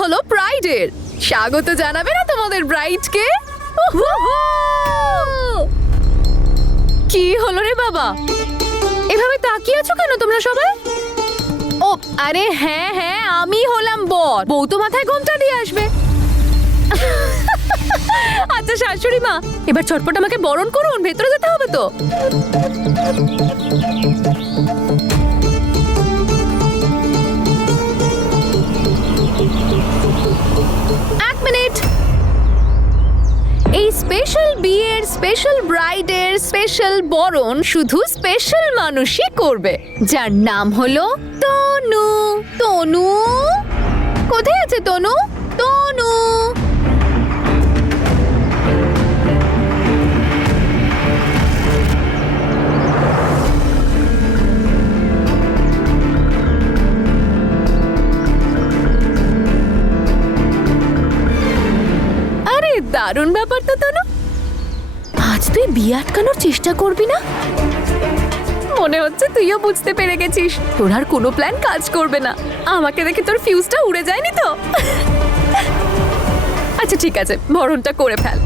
হলো ব্রাইডের। স্বাগত জানাবে না তোমাদের ব্রাইডকে? কি হলো রে বাবা, এভাবে তাকিয়ে আছো কেন তোমরা সবাই? ও আরে হ্যাঁ হ্যাঁ, আমি হলাম বর, বউ তো মাথায় ঘোমটা দিয়ে আসবে। আচ্ছা শাশুড়ি মা, এবার চটপট আমাকে বরণ করুন, ভেতরে যেতে হবে তো। এক মিনিট, এই স্পেশাল বিয়ের, স্পেশাল ব্রাইডের স্পেশাল বরণ শুধু স্পেশাল মানুষই করবে, যার নাম হলো তনু। তনু কোথায় আছে? তনু, তনু। আরে দারুণ ব্যাপার তো তনু। আজ তুই বিয়ে আটকানোর চেষ্টা করবি না? মনে হচ্ছে তুইও বুঝতে পেরে গেছিস তোর আর কোনো প্ল্যান কাজ করবে না। আমাকে দেখে তোর ফিউজটা উড়ে যায়নি তো? আচ্ছা ঠিক আছে, বরণটা করে ফেল।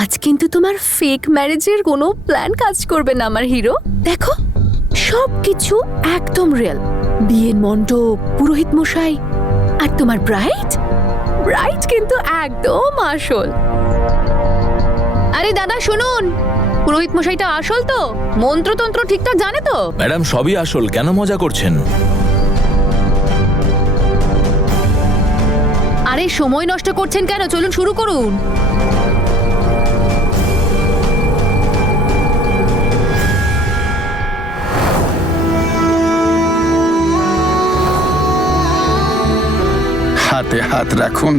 আজ কিন্তু তোমার ফেক ম্যারেজের কোনো প্ল্যান কাজ করবে না আমার হিরো। দেখো সবকিছু একদম রিয়েল। বিয়ের মণ্ডপ, পুরোহিত মশাই আর তোমার ব্রাইড, ব্রাইড কিন্তু একদম আসল। আরে দাদা শুনুন, পুরোহিত মশাইটা আসল তো? মন্ত্রতন্ত্র ঠিকঠাক জানে তো? ম্যাডাম সবই আসল, কেন মজা করছেন? আরে সময় নষ্ট করছেন কেন, চলুন শুরু করুন। হাতে হাত রাখুন।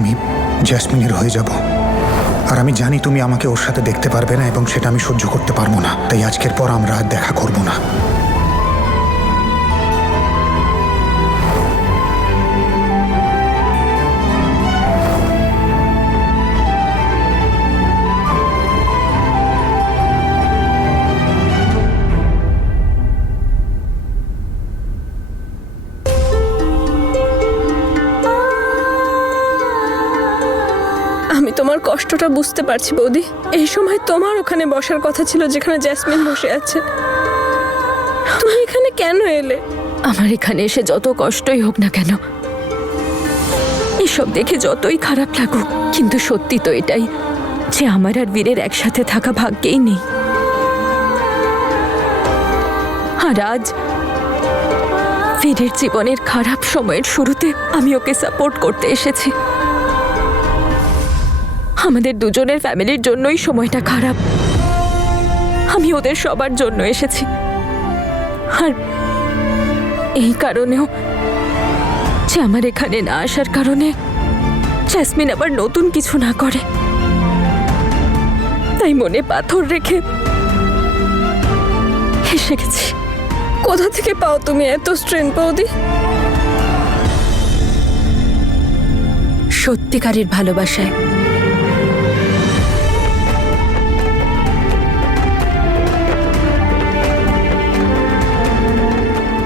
আমি জ্যাসমিনের হয়ে যাব, আর আমি জানি তুমি আমাকে ওর সাথে দেখতে পারবে না এবং সেটা আমি সহ্য করতে পারবো না। তাই আজকের পর আমরা আর দেখা করব না। আমি তোমার কষ্টটা বুঝতে পারছি বৌদি। এই সময় তোমার ওখানে বসার কথা ছিল যেখানে জ্যাসমিন বসে আছে। তুমি এখানে কেন এলে? আমার এখানে এসে যত কষ্টই হোক না কেন, এসব দেখে যতই খারাপ লাগুক, কিন্তু সত্যি তো এটাই যে আমার আর বীরের একসাথে থাকা ভাগ্যেই নেই। আর আজ বীরের জীবনের খারাপ সময়ের শুরুতে আমি ওকে সাপোর্ট করতে এসেছি। আমাদের দুজনের ফ্যামিলির জন্যই সময়টা খারাপ। আমি ওদের সবার জন্য এসেছি। আর এই কারণেও যে আমার এখানে না আসার কারণে জ্যাসমিন আবার নতুন কিছু না করে, তাই মনে পাথর রেখে এসে গেছি। কোথা থেকে পাও তুমি এত স্ট্রেংথ বৌদি? সত্যিকারের ভালোবাসায়।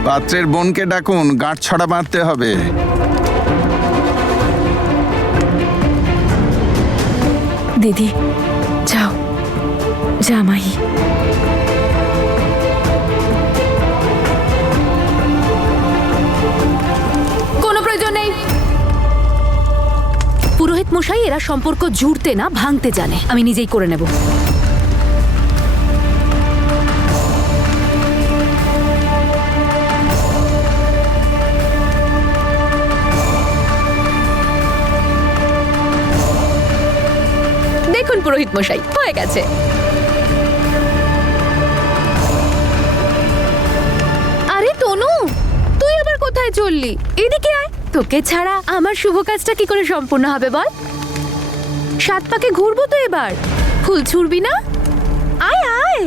পাত্রের বোনকে ডাকুন, গাঁট ছড়া মারতে হবে। দিদি যাও, জামাই। কোনো প্রয়োজন নেই। পুরোহিত মশাই, এরা সম্পর্ক জুড়তে না ভাঙতে জানে। আমি নিজেই করে নেব। দেখুন পুরোহিত মশাই, হয়ে গেছে। আরে তনু, তুই আবার কোথায় চললি? এদিকে আয়। তোকে ছাড়া আমার শুভ কাজটা কি করে সম্পূর্ণ হবে বল? সাত পাকে ঘুরবো তো এবার। ফুল ছুড়বি না? আয় আয়।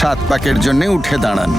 সাত পাকের জন্য উঠে দাঁড়ান।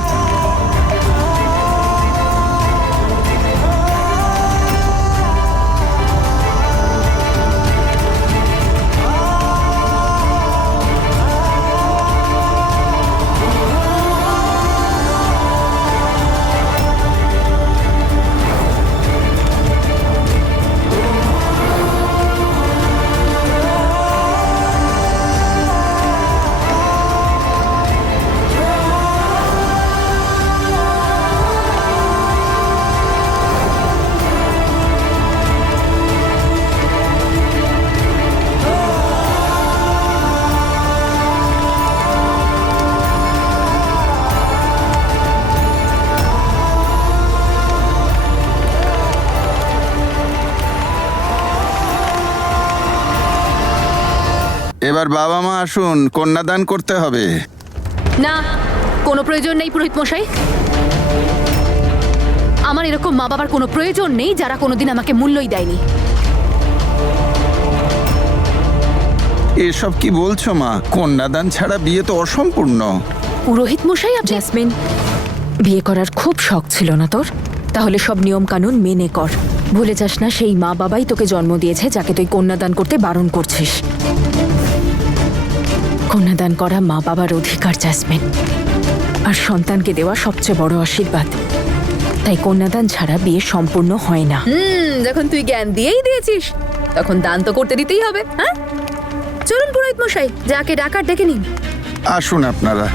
এবার বাবা মা আসুন, কন্যাদান করতে হবে। না, কোনো প্রয়োজন নেই পুরোহিত মশাই। আমার এরকম মা বাবার কোনো প্রয়োজন নেই যারা কোনোদিন আমাকে মূল্যই দেয়নি। এসব কি বলছো মা? কন্যাদান ছাড়া বিয়ে তো অসম্পূর্ণ। পুরোহিত মশাই, আপনি জেসমিন, বিয়ে করার খুব শখ ছিল না তোর? তাহলে সব নিয়ম কানুন মেনে কর। ভুলে যাস না, সেই মা বাবাই তোকে জন্ম দিয়েছে যাকে তুই কন্যাদান করতে বারণ করছিস। কন্যাদান করা মা বাবার অধিকার জেসমিন, আর সন্তানকে দেওয়া সবচেয়ে বড় আশীর্বাদ। তাই কন্যাদান ছাড়া বিয়ে সম্পূর্ণ হয় না। যখন তুই জ্ঞান দিয়েই দিয়েছিস তখন দান তো করতে দিতেই হবে। হ্যাঁ, চলুন পুরোহিত মশাই, যাকে ডাকার ডেকে নিন। আসুন আপনারা।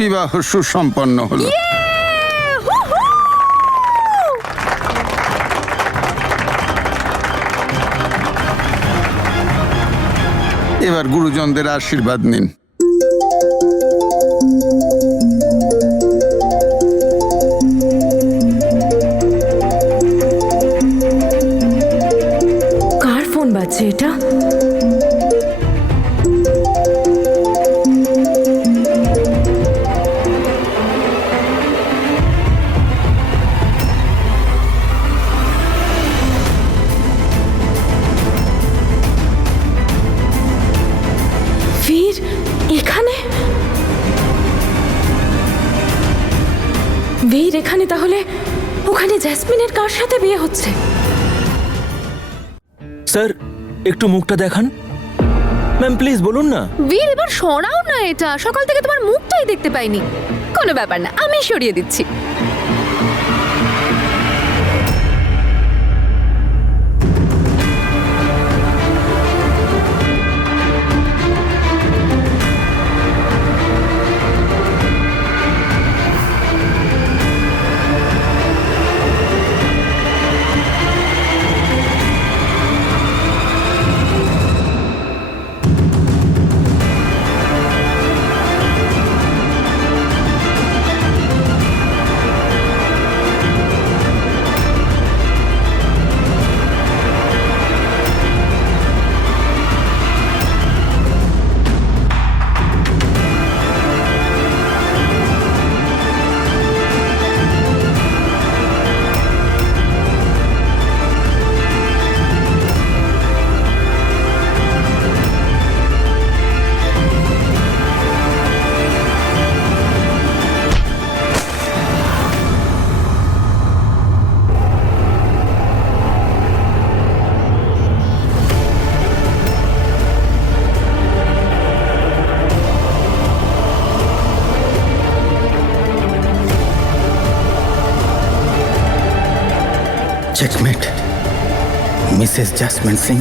বিবাহ সুসম্পন্ন হলো। এবার গুরুজনদের আশীর্বাদ নিন। কার ফোন বাজছে এটা? বীর এখানে? বীর এখানে, তাহলে ওখানে জ্যাসমিনের কার সাথে বিয়ে হচ্ছে? স্যার একটু মুখটা দেখান। ম্যাম প্লিজ বলুন না। বীর এবার সরাও না এটা, সকাল থেকে তোমার মুখটাই দেখতে পাইনি। কোনো ব্যাপার না, আমি সরিয়ে দিচ্ছি। Checkmate, Mrs jasmine Singh.